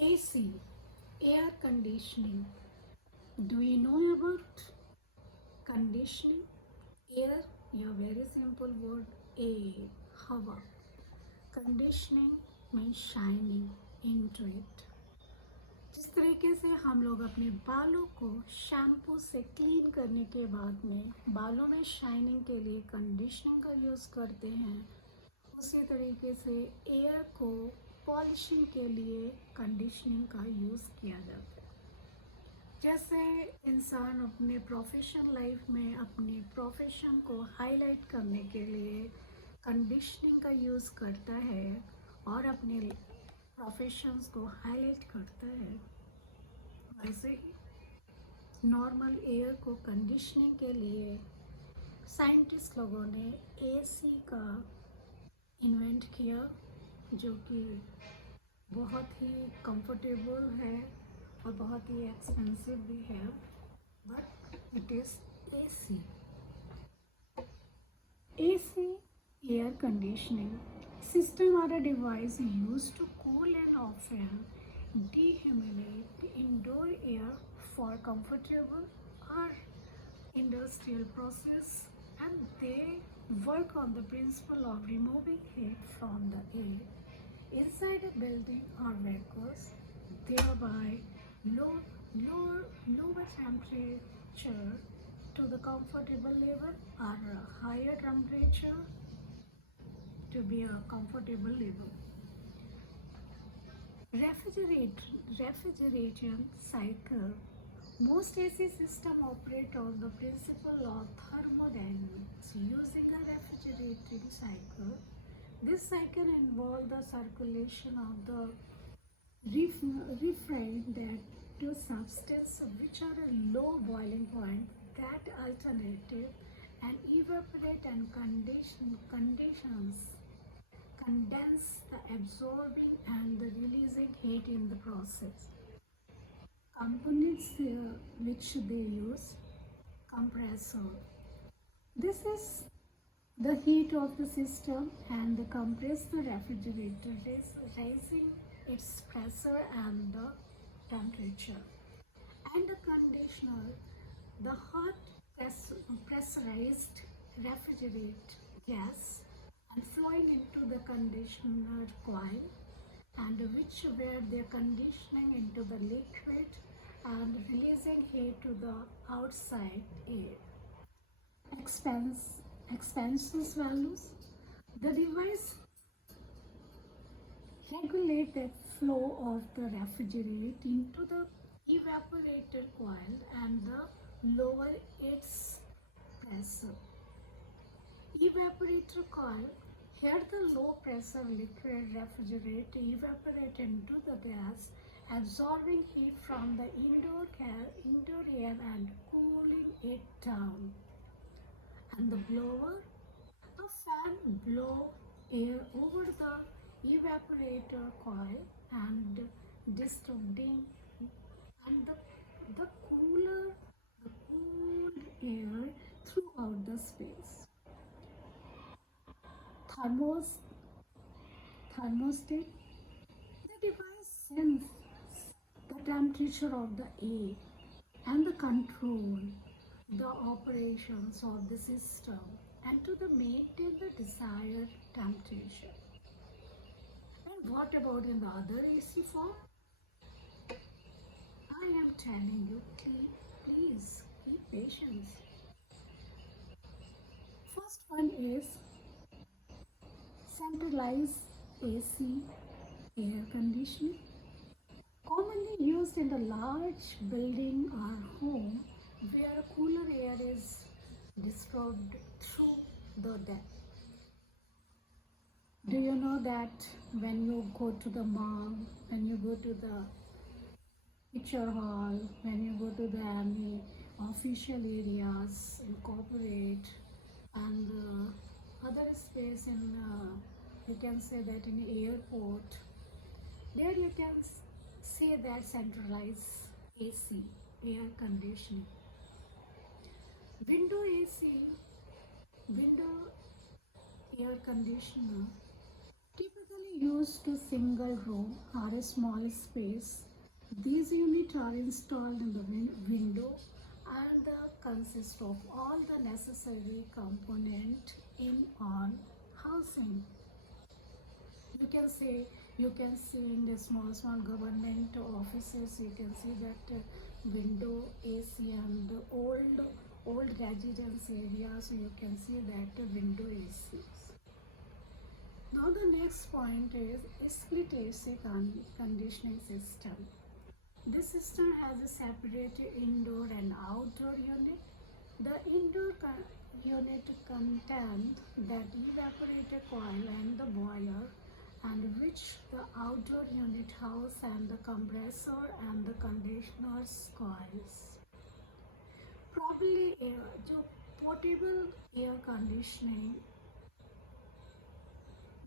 AC, air conditioning. Do you know about conditioning? Air, yeah, very simple word. A, हवा. Conditioning means shining into it. जिस तरीके से हम लोग अपने बालों को शैम्पू से क्लीन करने के बाद में बालों में शाइनिंग के लिए कंडीशनिंग का यूज़ करते हैं, उसी तरीके से एयर को पॉलिशिंग के लिए कंडीशनिंग का यूज़ किया जाता है। जैसे इंसान अपने प्रोफेशनल लाइफ में अपनी प्रोफेशन को हाईलाइट करने के लिए कंडीशनिंग का यूज़ करता है और अपने प्रोफेशंस को हाईलाइट करता है, वैसे ही नॉर्मल एयर को कंडीशनिंग के लिए साइंटिस्ट लोगों ने एसी का इन्वेंट किया, जो कि बहुत ही कंफर्टेबल है और बहुत ही एक्सपेंसिव भी है, but it is AC. AC, air conditioning system are a device used to cool and often dehumidate indoor air for comfortable or industrial process, and they work on the principle of removing heat from the air inside a building or vehicles, thereby lower temperature to the comfortable level or a higher temperature to be a comfortable level. Refrigeration cycle. Most AC systems operate on the principle of thermodynamics using a refrigerating cycle. This cycle involves the circulation of the refrigerant to substance which are a low boiling point that alternative and evaporate and condense the absorbing and the releasing heat in the process. Components which they use: compressor. This is the heat of the system and the compress the refrigerator, raising its pressure and the temperature. And the conditioner, the hot pressurized refrigerate gas and flowing into the conditioner coil, and which where they are conditioning into the liquid and releasing heat to the outside air. Expansion values. The device regulate the flow of the refrigerant into the evaporator coil and the lower its pressure. Evaporator coil. Here the low pressure liquid refrigerant evaporate into the gas, absorbing heat from the indoor air and cooling it down. And the blower, a fan blow air over the evaporator coil and distributing and the cooled air throughout the space. Thermostat. The device senses the temperature of the air and the control the operations of the system and to the maintain the desired temperature. And what about in the other AC form? I am telling you, please keep patience. First one is centralized AC air conditioning, commonly used in a large building or home where cooler air is disturbed through the deck. Do you know that when you go to the mall, when you go to the picture hall, when you go to the any official areas in corporate and other space in you can say that in airport, there you can see that centralized AC air conditioning. Window AC, window air conditioner typically Typically used to single room or a small space, these units are installed in the window and consist of all the necessary component in all housing. You can see in the small government offices, you can see that window AC, and old residence areas you can see that window ACs. Now the next point is split AC conditioning system. This system has a separate indoor and outdoor unit. The indoor unit contains that evaporator coil and the boiler, and which the outdoor unit house and the compressor and the conditioners coils. Probably जो portable air conditioning,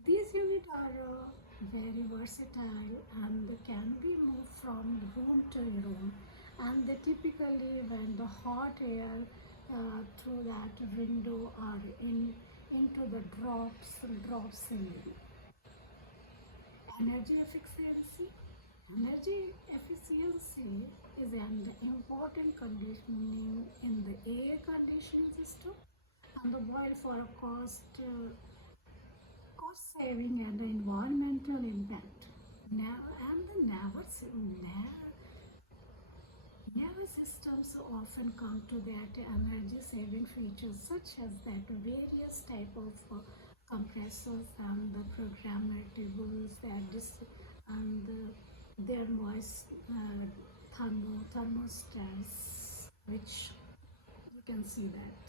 these units are very versatile and can be moved from room to room, and they typically when the hot air through that window or into the drop ceiling. Energy efficiency. Energy efficiency is an important conditioning in the air conditioning system, and the while for a cost saving and the environmental impact. Now, and the nervous systems often come to that energy saving features, such as that various type of compressors and the programmables and their voice thermostats, which you can see that.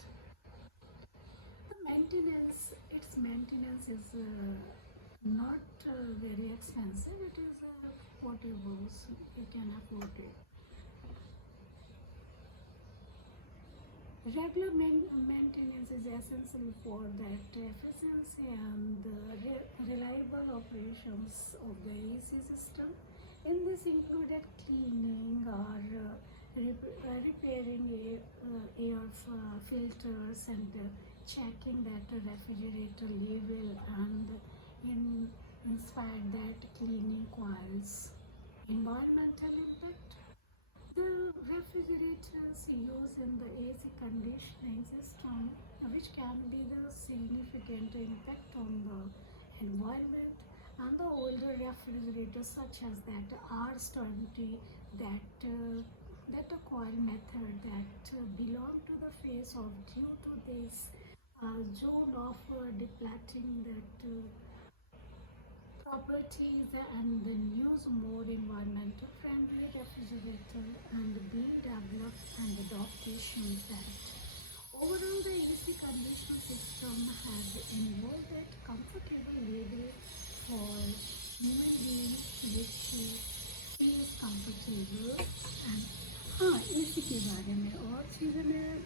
Its maintenance is not very expensive. It is portable, so you can afford it. Regular maintenance is essential for that efficiency and reliable operations of the AC system. In this included cleaning or repairing air filters and checking that refrigerator level and inspire that cleaning coils. Environmental impact. The refrigerators used in the AC conditioning system, which can be the significant impact on the environment, and the older refrigerators such as that R20, that a coil method that belong to the phase of due to this zone of depleting that properties, and the use more environmental friendly refrigerator and being developed and adaptation that overall the AC conditioning system has involved comfortable labor for human beings which feels comfortable. And हाँ AC के बारे में और चीज़ें मैं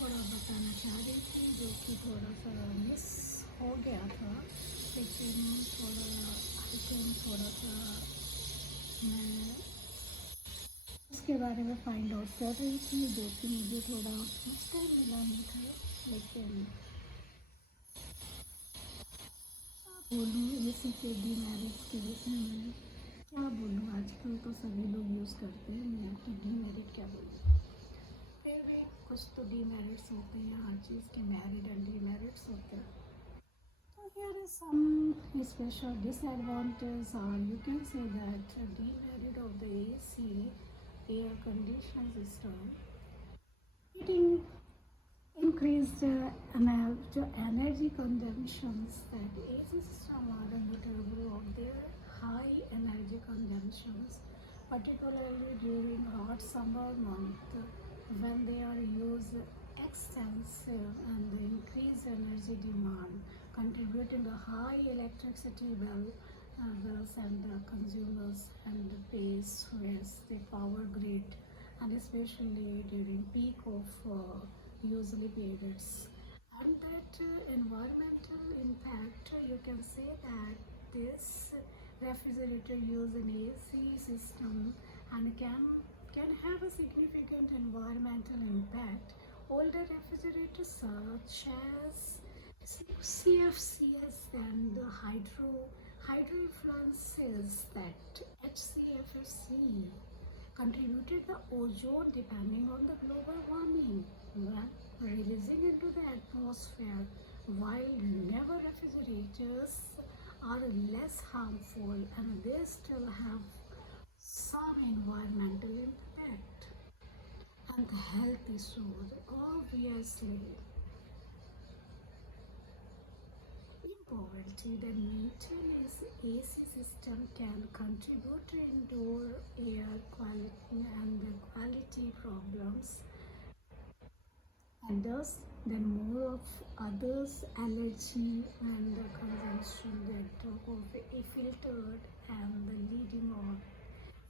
थोड़ा बताना चाह रही थी, जो कि थोड़ा सा मिस हो गया था, लेकिन थोड़ा सा मैं उसके बारे में फाइंड आउट कर रही थी, जो कि मुझे थोड़ा उस टाइम मिला नहीं था। लेकिन बोलूँ AC के डीमेरिट्स के विषय में क्या बोलूँ, आजकल तो सभी लोग यूज़ करते हैं, मैं तो डीमेरिट क्या बोलूँ। फिर भी कुछ तो डीमेरिट्स होते हैं, हर चीज़ के मेरिट एंड डीमेरिट्स होते हैं। So here is some special disadvantages, or you can say that demerit of the AC air conditioning system. It increased energy consumptions. That AC system are notable of their high energy consumptions, particularly during hot summer month when they are used extensive and the increased energy demand, contributing a high electricity bills and the consumers and the pays with the power grid, and especially during peak of usually periods. And that environmental impact, you can say that this refrigerator use an AC system and can have a significant environmental impact Older refrigerators such as CFCs and the hydro influences that HCFC contributed the ozone depending on the global warming releasing into the atmosphere, while newer refrigerators are less harmful and they still have some environmental impact and health issues. Obviously, in poverty, the maintenance AC system can contribute to indoor air quality and the quality problems, and thus then more of others allergy and the consumption that of a filtered and the leading of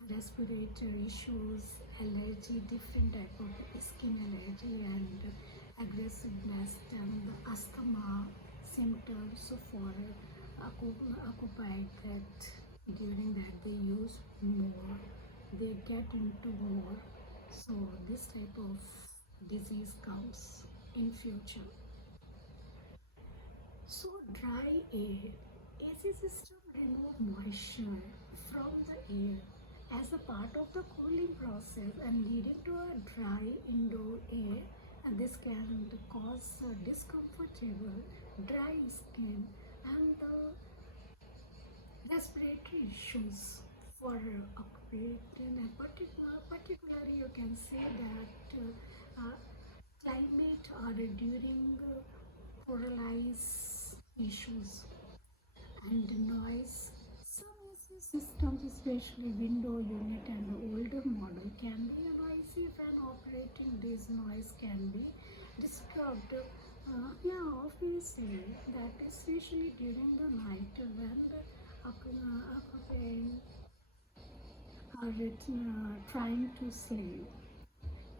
respiratory issues, allergy, different type of skin allergy and aggressiveness and asthma symptoms. So for occupied that during that they use more, they get into more. So this type of disease comes in future. So dry air. AC system remove moisture from the air as a part of the cooling process and leading to a dry indoor air, and this can cause discomfortable dry skin and respiratory issues for occupating, and particularly you can say that climate or during polarized issues and noise. Some AC systems, especially window unit and older model, can be noisy when operating. This noise can be disturbed. Yeah, obviously, that especially during the night when the occupant are trying to sleep.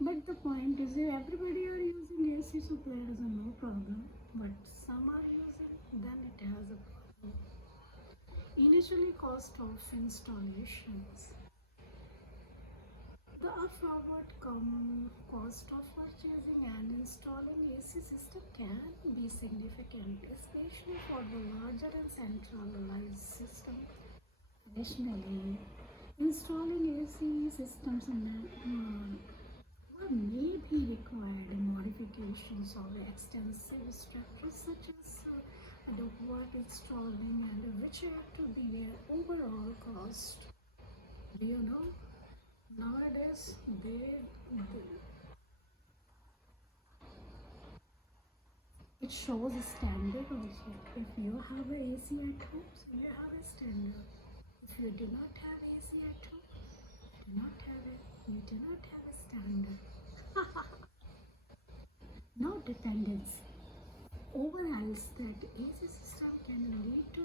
But the point is, if everybody are using AC, so there is no problem. But some are using, then it has a problem. Initially, cost of installations. The upward cost of purchasing and installing AC system can be significant, especially for the larger and centralized system. Additionally, installing AC systems may be required modifications of extensive structures such as the work installing and which have to be overall cost. Do you know? Nowadays, it shows a standard also. If you have a AC at home, so you have a standard. If you do not have AC at home, you do not have a standard. No dependency. Overalls that AC system can lead to a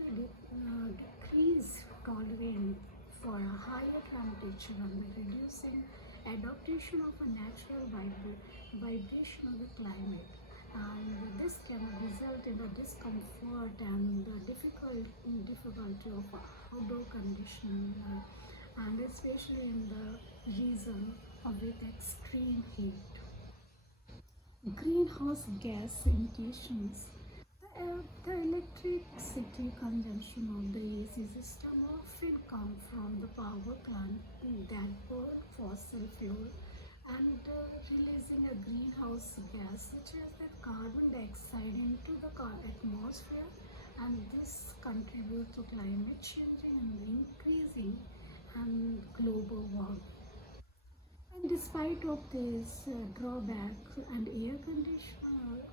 decreased tolerance for a higher temperature and reducing adaptation of a natural vibration of the climate. And this can result in the discomfort and the difficulty of outdoor conditioning, and especially in the region with extreme heat. Greenhouse gas emissions. The electricity consumption of the AC system often come from the power plant that burn fossil fuel and releasing a greenhouse gas which is the carbon dioxide into the atmosphere, and this contributes to climate changing and increasing global warming. And despite of this drawback, and air conditioner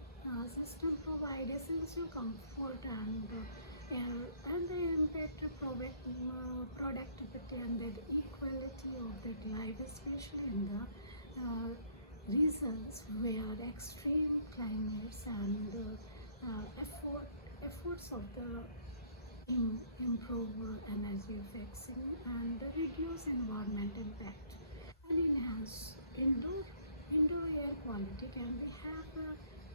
system provide essential comfort and the impact productivity and the equality of that life, especially in the regions where extreme climates and efforts of the improve energy efficiency and reduce environmental impact and enhance indoor air quality, can we have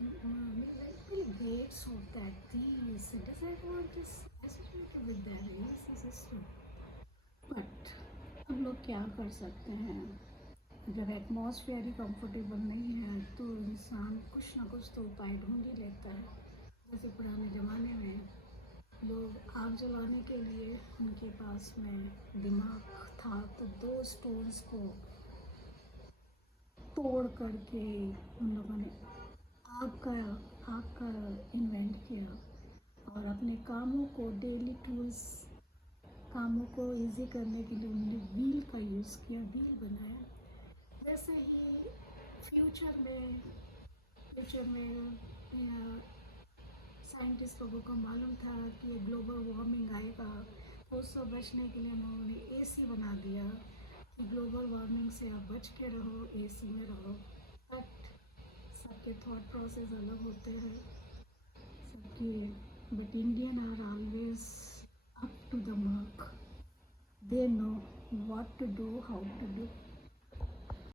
little grades of that these disadvantages associated with their AC system. But अब लोग क्या कर सकते हैं? अगर atmosphere ही comfortable नहीं है तो इंसान कुछ ना कुछ तो उपाय ढूंढ ही लेता है। जैसे पुराने ज़माने में लोग आग जलाने के लिए उनके पास में दिमाग था तो दो स्टोन्स को तोड़ करके उन लोगों ने आग का आग का इन्वेंट किया और अपने कामों को डेली टूल्स कामों को इजी करने के लिए उन्होंने व्हील का यूज़ किया, व्हील बनाया। वैसे ही फ्यूचर में साइंटिस्ट लोगों को मालूम था कि ग्लोबल वार्मिंग आएगा, तो उससे बचने के लिए उन्होंने एसी बना दिया कि ग्लोबल वार्मिंग से आप बच के रहो, एसी में रहो। बट सबके थॉट प्रोसेस अलग होते हैं सबके। But Indian are always up to the mark, they know what to do, how to do.